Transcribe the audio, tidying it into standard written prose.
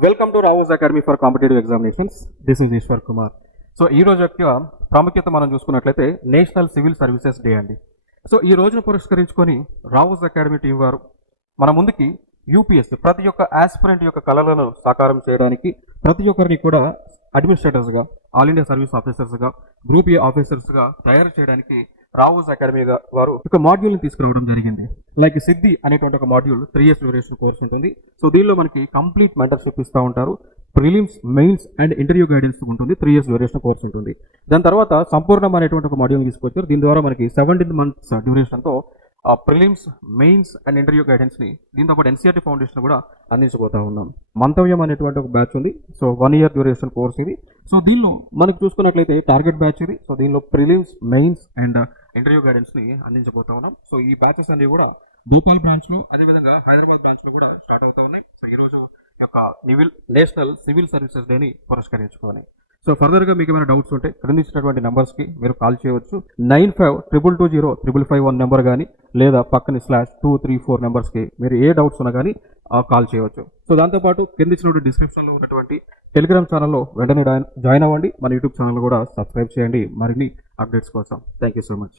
Welcome to Rao's academy for competitive examinations. This is Ishwar Kumar. So ఈ రోజు యొక్క ప్రాముఖ్యత మనం చూసుకున్నట్లయితే నేషనల్ సివిల్ సర్వీసెస్ డే అండి. సో ఈ రోజును పురస్కరించుకొని రావుస్ అకాడమీ టీం వారు మన ముందుకి యూపీఎస్సీ ప్రతి ఒక్క ఆస్పిరెంట్ యొక్క కళలను సాకారం చేయడానికి ప్రతి ఒక్కరిని కూడా అడ్మినిస్ట్రేటర్స్గా, ఆల్ ఇండియా సర్వీస్ ఆఫీసర్స్గా, గ్రూప్ ఏ ఆఫీసర్స్గా తయారు చేయడానికి రావుస్ అకాడమీ వారు ఒక మాడ్యూల్ని తీసుకురావడం జరిగింది. లైక్ సిద్ధి అనేటువంటి ఒక మాడ్యూల్ 3 years డ్యూరేషన్ కోర్స్ ఉంటుంది. సో దీనిలో మనకి కంప్లీట్ మెంటర్షిప్ ఇస్తూ ఉంటారు. Prelims, mains and interview guidance ఉంటుంది. 3 years డ్యూరేషన్ కోర్స్ ఉంటుంది. దాని తర్వాత సంపూర్ణం అనేటువంటి ఒక మాడ్యూల్ తీసుకొచ్చారు. దీని ద్వారా మనకి 17 months డ్యూరేషన్తో ప్రిలిమ్స్, మెయిన్స్ అండ్ ఇంటర్వ్యూ గైడెన్స్ని దీంతో పాటు ఎన్సీఆర్టీ ఫౌండేషన్ కూడా అందించబోతా ఉన్నాం. మంతవ్యం అనేటువంటి ఒక బ్యాచ్ ఉంది. సో 1 year డ్యూరేషన్ కోర్స్ ఇది. సో దీనిలో మనకు చూసుకున్నట్లయితే టార్గెట్ బ్యాచ్ ఇది. సో దీనిలో ప్రిలిమ్స్, మెయిన్స్ అండ్ ఇంటర్వ్యూ గైడెన్స్ని అందించబోతా ఉన్నాం. సో ఈ బ్యాచెస్ అన్ని కూడా భూపాల్ బ్రాంచ్లో, అదేవిధంగా హైదరాబాద్ బ్రాంచ్లో కూడా స్టార్ట్ అవుతా ఉన్నాయి. సో ఈరోజు యొక్క నేషనల్ సివిల్ సర్వీసెస్ డేని పురస్కరించుకొని సో ఫర్దర్గా మీకు ఏమైనా డౌట్స్ ఉంటే క్రింద ఇచ్చినటువంటి నెంబర్స్కి మీరు కాల్ చేయవచ్చు. 9522205551 నెంబర్ కానీ లేదా పక్కన /234 నెంబర్స్కి మీరు ఏ డౌట్స్ ఉన్నా కానీ కాల్ చేయవచ్చు. సో దాంతోపాటు కింద ఇచ్చినటువంటి డిస్క్రిప్షన్లో ఉన్నటువంటి టెలిగ్రామ్ ఛానల్లో వెంటనే జాయిన్ అవ్వండి. మన యూట్యూబ్ ఛానల్ కూడా సబ్స్క్రైబ్ చేయండి మరిన్ని అప్డేట్స్ కోసం. Thank you so much.